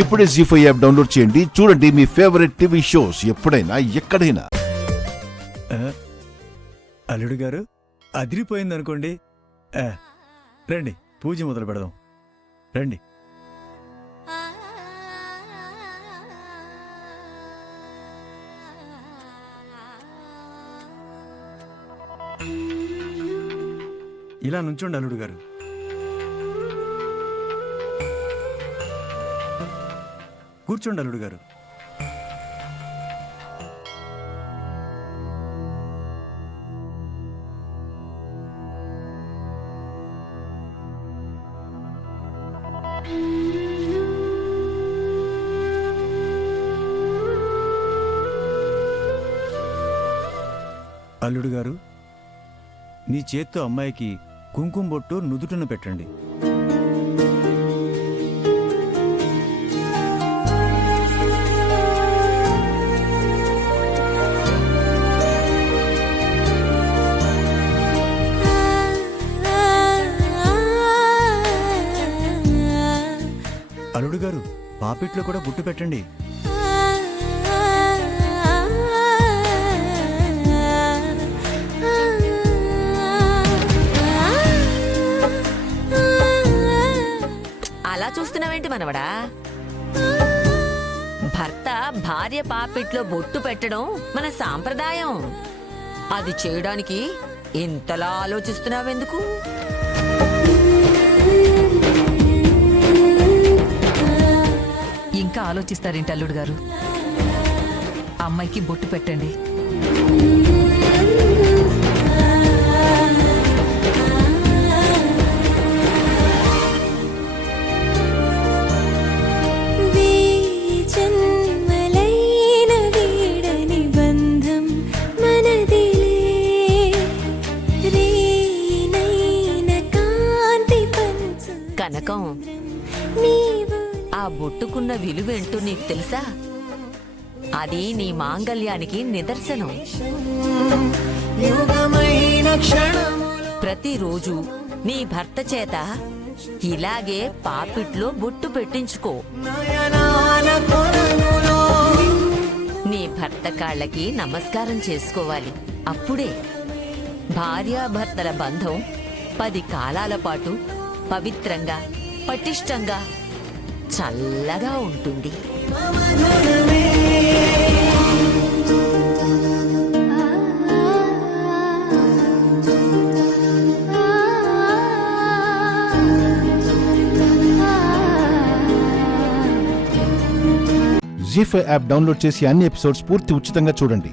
ఇప్పుడే జీ5 app download చేయండి. చూడండి మీ ఫేవరెట్ టీవీ షోస్ ఎప్పుడైనా ఎక్కడైనా. అల్లుడు గారు అదిరిపోయిందనుకోండి. రండి పూజ మొదలు పెడదాం. రండి. ఇలా నుంచోండి అల్లుడు గారు. కూర్చోండి అల్లుడు గారు. అల్లుడు గారు, నీ చేత్తో అమ్మాయికి కుంకుమ బొట్టు నుదుటిన పెట్టండి. అల్లుడు గారు, పాపిట్లో కూడా బొట్టు పెట్టండి. అలా చూస్తున్నావేంటి మనవడా? భర్త భార్య పాపిట్లో బొట్టు పెట్టడం మన సాంప్రదాయం. అది చేయడానికి ఇంతలా ఆలోచిస్తున్నావెందుకు? ఇంకా ఆలోచిస్తారేంటి అల్లుడు గారు? అమ్మాయికి బొట్టు పెట్టండి. కనకం, ఆ బొట్టుకున్న విలువేంటో నీకు తెలుసా? అది నీ మాంగళ్యానికి నిదర్శనం. ప్రతిరోజు నీ భర్త చేత ఇలాగే పాపిట్లో బొట్టు పెట్టించుకో. నీ భర్త కాళ్ళకి నమస్కారం చేసుకోవాలి. అప్పుడే భార్యాభర్తల బంధం 10 కాలాల పాటు పవిత్రంగా, పటిష్టంగా, చల్లగా ఉంటుంది. జీ5 యాప్ డౌన్లోడ్ చేసి అన్ని ఎపిసోడ్స్ పూర్తి ఉచితంగా చూడండి.